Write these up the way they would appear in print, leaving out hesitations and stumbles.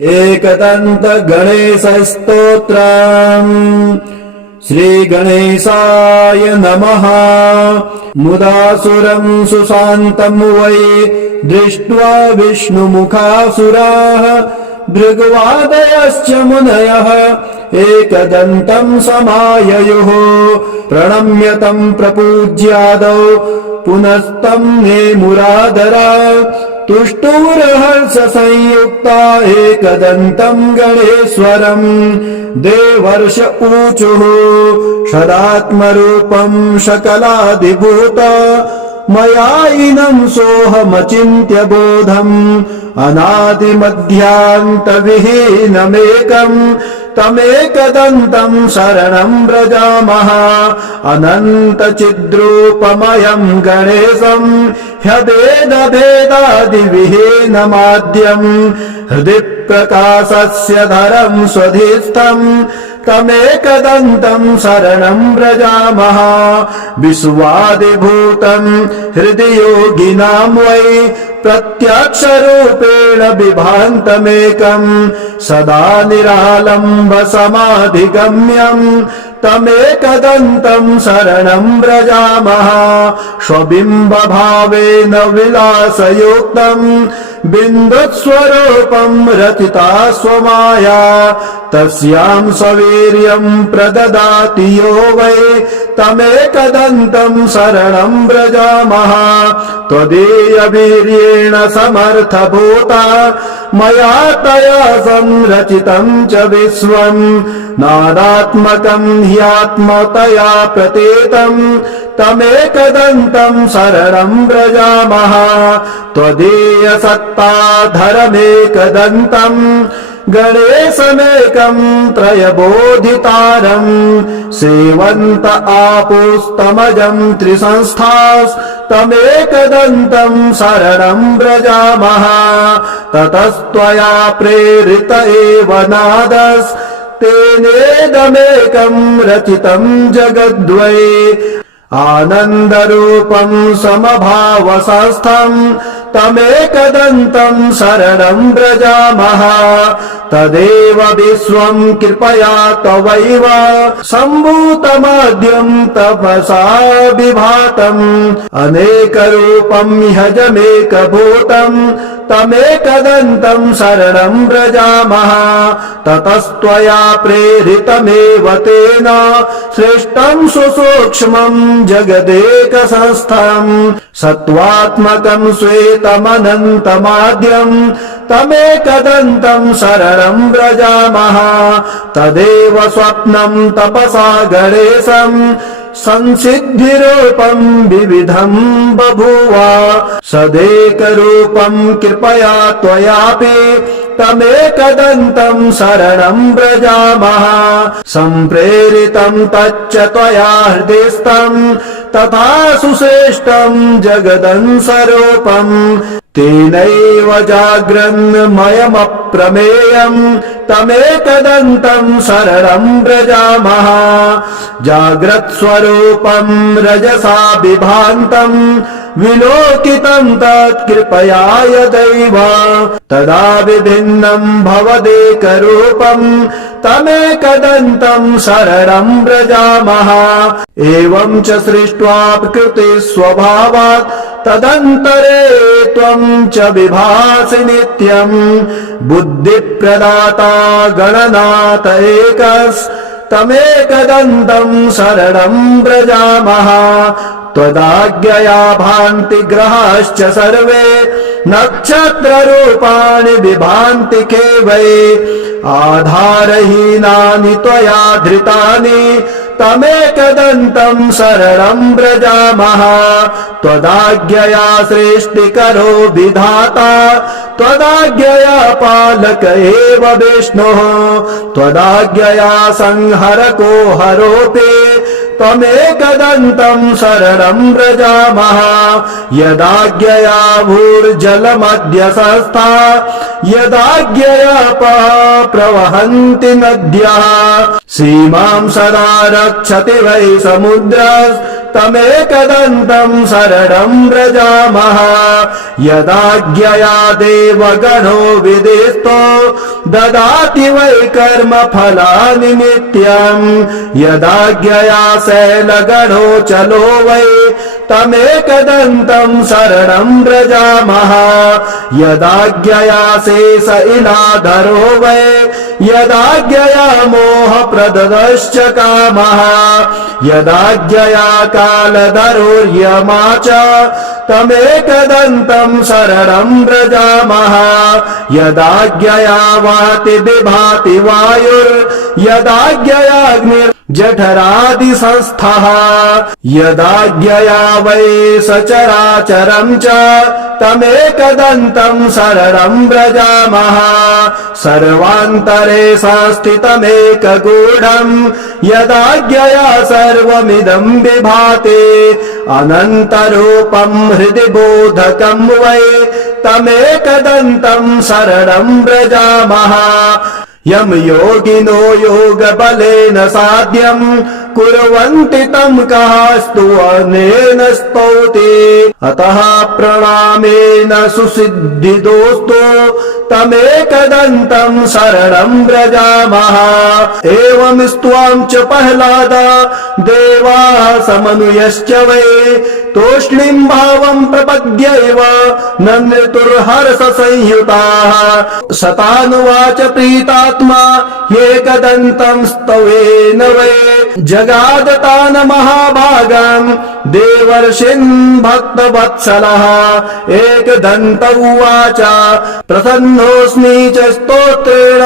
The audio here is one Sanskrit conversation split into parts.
एकदन्त गणेशस्तोत्रम्। श्रीगणेशाय नमः। मुदासुरम् सुशान्तम् वै दृष्ट्वा विष्णुमुखासुराः भृग्वादयश्च मुनयः एकदन्तम् समाययुः। प्रणम्य तम् प्रपूज्यादौ पुनस्तम् नेमुरादरा तुष्टुरहर्ष संयुक्ता एकदन्तम् गणेश्वरम्। देवर्ष ऊचुः सदात्मरूपम् सकलादिभूत मयायिनम् सोऽहमचिन्त्य बोधम्। अनादिमध्यान्तविहीनमेकम् तमेकदन्तम् शरणम् व्रजामः। अनन्तचिद्रूपमयम् गणेशम् ह्यभेदभेदादिविहीनमाद्यम्। हृदि प्रकाशस्य धरम् स्वधिस्थम् तमेकदन्तम् शरणम् व्रजामः। विश्वादिभूतम् हृदि योगिनाम् वै प्रत्यक्षरूपेण बिभान्तमेकम्। सदा निरालम्ब समाधिगम्यम् तमेकदन्तम् शरणम् व्रजामः। स्वबिम्बभावेन विलासयुक्तम् बिन्दुस्वरूपम् रचिता स्वमाया। तस्याम् सवीर्यम् प्रददाति यो वै तमेकदन्तम् शरणम् व्रजामः। त्वदीयवीर्येण समर्थभूता मया तया संरचितम् च विश्वम्। नादात्मकम् ह्यात्मतया प्रतीतम् तमेकदन्तम् शरणम् व्रजामः। त्वदीयसत्ताधरमेकदन्तम् गणेशमेकम् त्रयबोधितारम्। सेवन्त आपुस्तमजम् त्रिसंस्थास्तमेकदन्तम् शरणम् व्रजामः। ततस्त्वया प्रेरित एव नादस्तेनेदमेकम् रचितम् जगद्वै। आनन्दरूपम् समभावसंस्थम् तमेकदन्तम् शरणम् व्रजामः। तदेव विश्वम् कृपया त्वयैव सम्भूतमाद्यम् तपसा विभातम्। अनेकरूपम् ह्यजमेकभूतम् तमेकदन्तम् शरणम् व्रजामः। ततस्त्वया प्रेरितमेव तेन सृष्टम् सुसूक्ष्मम् जगदेकसंस्थम्। सत्त्वात्मकम् श्वेतमनन्तमाद्यम् तमेकदन्तम् शरणम् व्रजामः। तदेव स्वप्नम् तपसा गणेशम् संसिद्धिरूपम् विविधम् बभूव। सदेकरूपम् कृपया त्वयापि तमेकदन्तम् शरणम् व्रजामः। सम्प्रेरितम् तच्च त्वया हृदिस्थम् तथा सुश्रेष्ठम् जगदंसरूपम्। तेनैव जाग्रन्मयमप्रमेयम् तमेकदन्तम् शरणम् व्रजामः। जाग्रत्स्वरूपम् रजसा विभान्तम् विलोकितम् तत्कृपया यदैव। तदा विभिन्नम् भवदेकरूपम् तमेकदन्तम् शरणम् व्रजामः। एवम् च सृष्ट्वा प्रकृति स्वभावात् तदन्तरे त्वम् च विभासि नित्यम्। बुद्धिप्रदाता गणनाथ एकस्तमेकदन्तम् शरणम् व्रजामः। त्वदाज्ञया भान्ति ग्रहाश्च सर्वे नक्षत्ररूपाणि विभान्ति के वै। आधारहीनानि त्वया धृतानि तमेकदन्तम् शरणम् व्रजामः। त्वदाज्ञया सृष्टिकरो विधाता त्वदाज्ञया पालक एव विष्णुः। त्वदाज्ञया संहरको हरोऽपि तमेकदन्तम् शरणम् व्रजामः। यदाज्ञया भूर्जलमद्य संस्था यदाज्ञया प्रवहन्ति नद्यः सीमां सदा रक्षति वै समुद्रस्तमेकदन्तम् शरणम् व्रजामः यदाज्ञया देवगणो विदिस्तो ददाति वै कर्मफलानि नित्यम् यदाज्ञया शैलगणो चलो वै तमेकदन्तम् शरणम् व्रजामः यदाज्ञया शेष इलाधरो वै यदाज्ञया मोहप्रदश्च कामः यदाज्ञया कालधरोर्यमा च तमेकदन्तम् शरणम् व्रजामः यदाज्ञया वाति विभाति वायुर्यदाज्ञयाग्निर्जठरादिसंस्थः यदाज्ञया वै सचराचरम् च तमेकदन्तम् शरणम् व्रजामः सर्वान्तरे संस्थितमेकगूढम् यदाज्ञया सर्वमिदम् विभाति अनन्तरूपम् हृदि बोधकम् वै तमेकदन्तम् शरणम् व्रजामः यम् योगिनो योगबलेन साध्यम् कुर्वन्ति तम् कः स्तुवनेन स्तौति अतः प्रणामेन सुसिद्धिदोस्तु तमेकदन्तम् शरणम् व्रजामः एवं स्तुवाम् च प्रह्लाद देवाः समनुयश्च वै तूष्णीम् भावम् प्रपद्यैव नन्दतुर्हर्षसंयुताः शतानुवाच प्रीतात्मा ह्येकदन्तम् स्तवेन वै जगादतान महाभागम् देवर्षिन् भक्तवत्सलः एकदन्त उवाच प्रसन्नोऽस्मि च स्तोत्रेण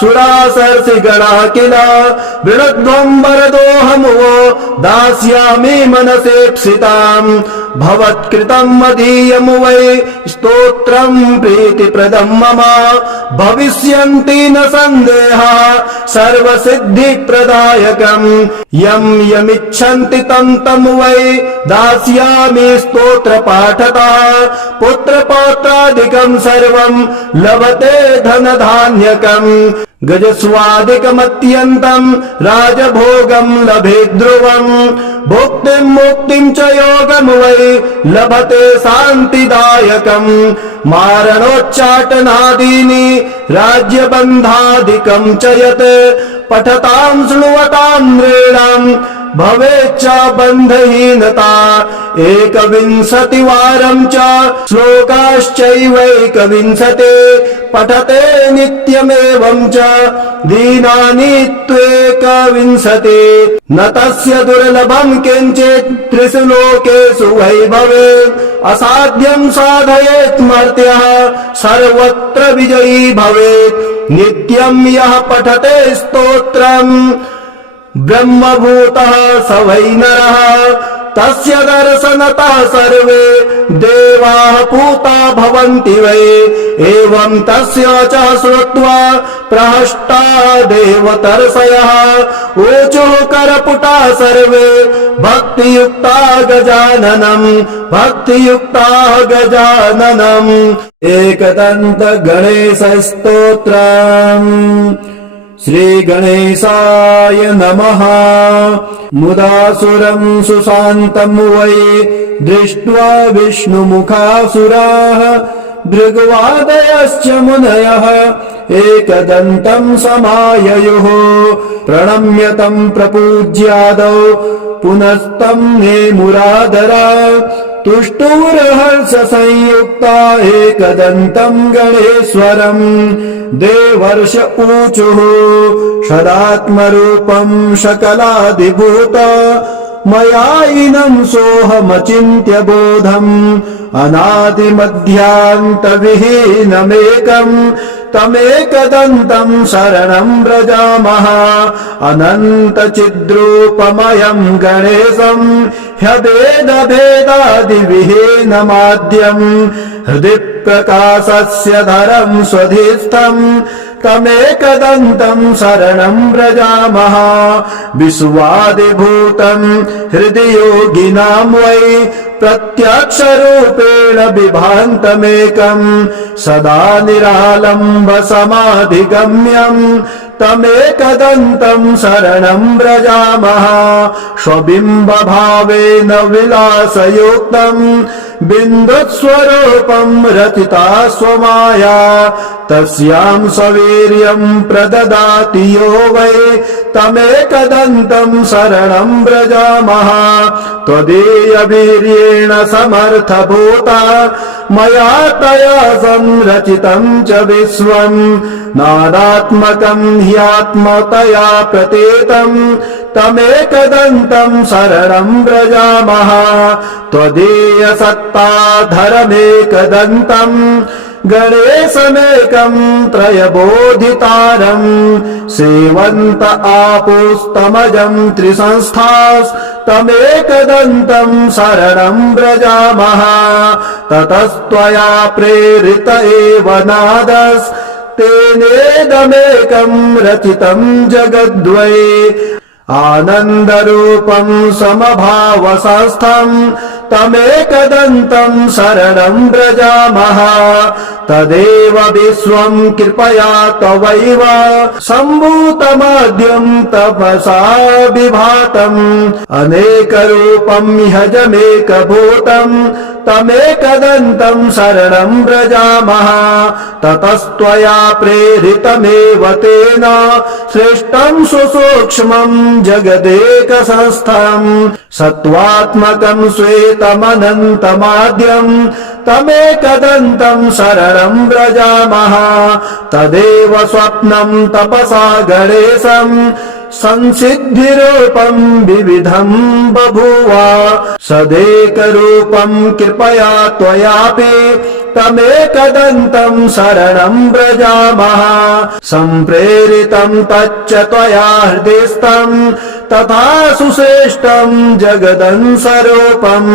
सुरासर्षि गणः किल वृणध्वम् वरदोऽहमुवो दास्यामि मनसेप्सिताम् भवत्कृतम् मदीयम् वै स्तोत्रम् प्रीतिप्रदम् मम भविष्यन्ति न सन्देहः सर्वसिद्धिप्रदायकम् यम् यमिच्छन्ति तम् तम् वै दास्यामि स्तोत्रपाठतः पुत्रपौत्रादिकम् सर्वम् लभते धनधान्यकम् गजस्वादिकमत्यन्तम् राजभोगम् लभे ध्रुवम् भुक्तिम् मुक्तिम् च योगम् वै लभते शान्तिदायकम् मारणोच्चाटनादीनि राज्यबन्धादिकम् च यत् पठताम् शृण्वताम् नृणाम् भवेच्च बन्धहीनता एकविंशतिवारम् च श्लोकाश्चैवैकविंशते पठते नित्यमेवम् च दीनानि त्वेकविंशते न तस्य दुर्लभम् किञ्चित् त्रिषु लोकेषु वै भवेत् असाध्यम् साधयेत् मर्त्यः सर्वत्र विजयी भवेत् नित्यम् यः पठते स्तोत्रम् ब्रह्मभूतः स वै नरः तस्य दर्शनतः सर्वे देवाः पूता भवन्ति वै एवं तस्य च श्रुत्वा प्रहष्टा देवतर्षयः ऊचुः करपुटा सर्वे भक्तियुक्ता गजाननम् एकदन्त गणेशस्तोत्रम् श्रीगणेशाय नमः मुदासुरम् सुशान्तम् वै दृष्ट्वा विष्णुमुखासुराः भृग्वादयश्च मुनयः एकदन्तम् समाययुः प्रणम्य तम् प्रपूज्यादौ पुनस्तम् नेमुरादरा तुष्टुरहर्ष संयुक्ता एकदन्तम् गणेश्वरम् देवर्ष ऊचुः सदात्मरूपम् सकलादिभूत मयायिनम् सोऽहमचिन्त्य बोधम् अनादिमध्यान्तविहीनमेकम् तमेकदन्तम् शरणम् व्रजामः अनन्तचिद्रूपमयम् गणेशम् ह्यभेदभेदादिविहीनमाद्यम् हृदि प्रकाशस्य धरम् स्वधिस्थम् तमेकदन्तम् शरणम् व्रजामः विश्वादिभूतम् हृदि योगिनाम् वै प्रत्यक्षरूपेण बिभान्तमेकम् सदा निरालम्ब समाधिगम्यम् तमेकदन्तम् शरणम् व्रजामः स्वबिम्बभावेन विलासयुक्तम् बिन्दुस्वरूपम् रचिता स्वमाया तस्याम् सवीर्यम् प्रददाति यो वै तमेकदन्तम् शरणम् व्रजामः त्वदीयवीर्येण समर्थभूता मया तया संरचितम् च विश्वम् नादात्मकम् ह्यात्मतया प्रतीतम् तमेकदन्तम् शरणम् व्रजामः त्वदीयसत्ताधरमेकदन्तम् गणेशमेकम् त्रयबोधितारम् सेवन्त आपुस्तमजम् त्रिसंस्थास्तमेकदन्तम् शरणम् व्रजामः ततस्त्वया प्रेरित एव नादस्तेनेदमेकम् रचितम् जगद्वै आनन्दरूपम् समभावसंस्थम् तमेकदन्तम् शरणम् व्रजामः तदेव विश्वम् कृपया तवैव सम्भूतमाद्यम् तपसा विभातम् अनेकरूपम् ह्यजमेकभूतम् तमेकदन्तम् शरणम् व्रजामः ततस्त्वया प्रेरितमेव तेन सृष्टम् सुसूक्ष्मम् जगदेकसंस्थम् सत्त्वात्मकम् श्वेतमनन्तमाद्यम् तमेकदन्तम् शरणम् व्रजामः तदेव स्वप्नम् तपसा गणेशम् संसिद्धिरूपम् विविधम् बभूव सदेकरूपम् कृपया त्वयापि तमेकदन्तम् शरणम् व्रजामः सम्प्रेरितम् तच्च त्वया हृदिस्थम् तथा सुश्रेष्ठम् जगदंसरूपम्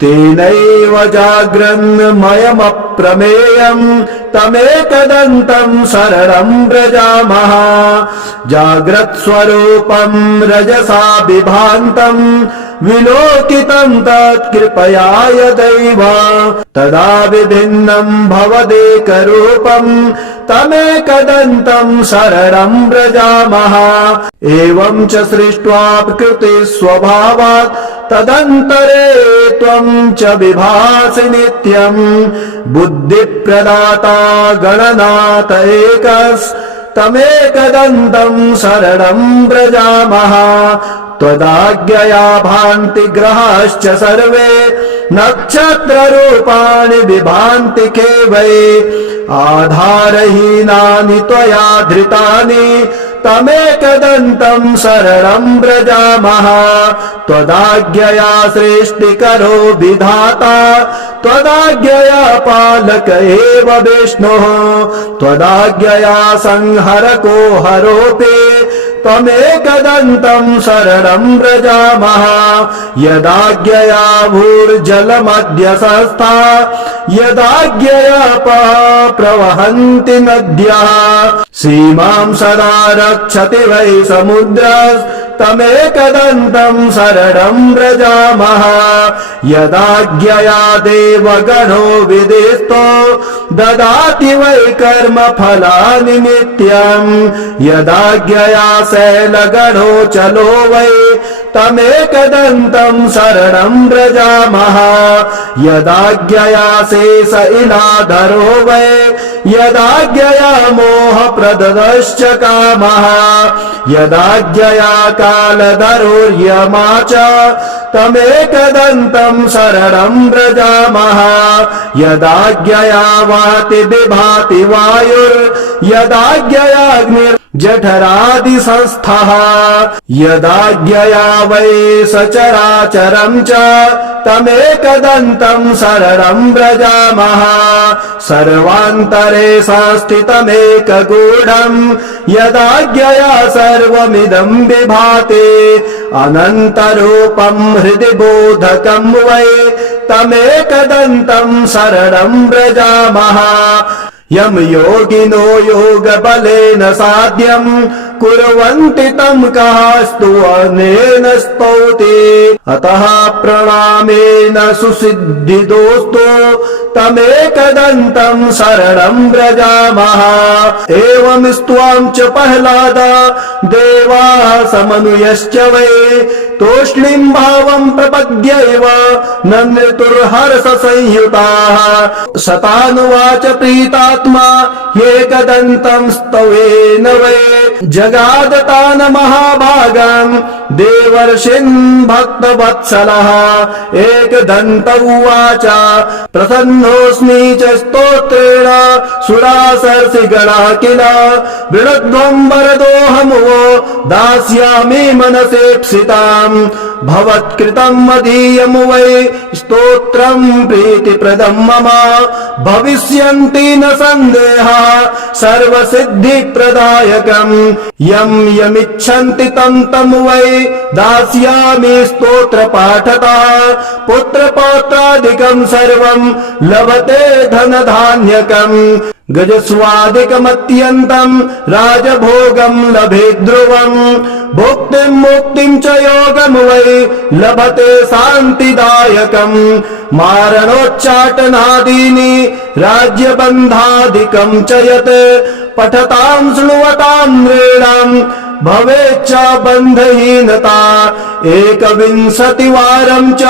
तेनैव जाग्रन्मयमप्रमेयम् तमेकदन्तम् शरणम् व्रजामः जाग्रत्स्वरूपम् रजसा बिभान्तम् विलोकितम् तत्कृपया यदैव तदा विभिन्नम् भवदेकरूपम् तमेकदन्तम् शरणम् व्रजामः एवम् च सृष्ट्वा प्रकृति स्वभावात् तदन्तरे त्वम् च विभासि नित्यम् बुद्धिप्रदाता गणनाथ एकस्तमेकदन्तम् शरणम् व्रजामः त्वदाज्ञया भान्ति ग्रहाश्च सर्वे नक्षत्ररूपाणि विभान्ति वै आधारहीनानि त्वया धृतानि तमेकदन्तम् शरणम् व्रजामः त्वदाज्ञया सृष्टिकरो विधाता त्वदाज्ञया पालक एव विष्णुः त्वदाज्ञया संहरको हरोऽपि तमेकदन्तम् शरणम् व्रजामः यदाज्ञया भूर्जलमद्य संस्था यदाज्ञया प्रवहन्ति नद्यः सीमाम् सदा रक्षति वै समुद्रस्तमेकदन्तम् शरणम् व्रजामः यदाज्ञया देवगणो विदिस्तो ददाति वै कर्मफलानि नित्यम् यदाज्ञया शैलगणो चलो वै तमेकदन्तम् शरणम् व्रजामः यदाज्ञया शेष इलाधरो वै यदाज्ञया मोहप्रदश्च कामः यदाज्ञया कालधरोर्यमा च तमेकदन्तम् शरणम् व्रजामः यदाज्ञया वाति विभाति वायुर्यदाज्ञयाग्निर्जठरादि संस्थः यदाज्ञया वै सचराचरम् च तमेकदन्तम् शरणम् व्रजामः सर्वान्तरे संस्थितमेकगूढम् यदाज्ञया सर्वमिदम् विभाति अनन्तरूपम् हृदि बोधकम् वै तमेकदन्तम् शरणम् व्रजामः यम् योगिनो योगबलेन साध्यम् कुर्वन्ति तं कः स्तुवनेन स्तौति अतः प्रणामेन सुसिद्धिदोस्तु तमेकदन्तं शरणं व्रजामः एवं स्त्वां च प्रह्लाद देवाः समनुयश्च वै तूष्णीं भावं प्रपद्यैव नन्दतुर्हर्षसंयुताः शतानुवाच प्रीतात्मा ह्येकदन्तं स्तवेन वै जगादतान् महाभागम् देवर्षिन् भक्तवत्सलः एकदन्त उवाच प्रसन्नोऽस्मि च स्तोत्रेण सुरासर्षिगणः किल वृणध्वं वरदोऽहमुवो दास्यामि मनसेप्सिताम् भवत्कृतं मदीयं वै स्तोत्रं प्रीतिप्रदं मम भविष्यन्ति न सन्देहः सर्वसिद्धिप्रदायकम् यं यमिच्छन्ति तं तं वै दास्यामि स्तोत्रपाठतः पुत्रपौत्रादिकं सर्वं लभते धनधान्यकम् गजस्वादिकमत्यन्तं राजभोगं लभे ध्रुवम् भुक्तिं मुक्तिं च योगं वै लभते शान्तिदायकम् मारणोच्चाटनादीनि राज्यबन्धादिकं च यत् पठतां शृण्वतां नृणाम् भवेच्च बन्धहीनता 21 च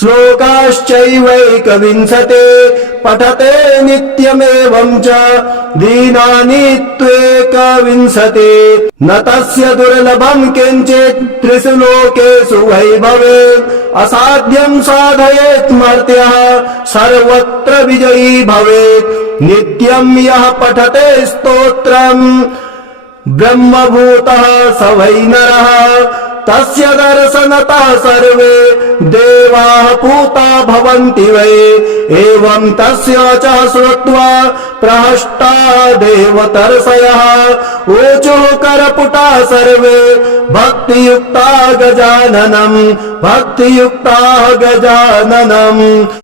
श्लोकाश्चैवैकविंशते पठते नित्यमेवं च दीनानि त्वेकविंशते न तस्य दुर्लभं किञ्चित् त्रिषु लोकेषु वै भवेत् असाध्यं साधयेत् मर्त्यः सर्वत्र विजयी भवेत् नित्यं यः पठते स्तोत्रम् ब्रह्मभूतः स वै नरः तस्य दर्शनतः सर्वे देवाः पूता भवन्ति वै एवं तस्य च श्रुत्वा प्रहष्टा देवतर्षयः ऊचुः करपुटा सर्वे भक्तियुक्ता गजाननम्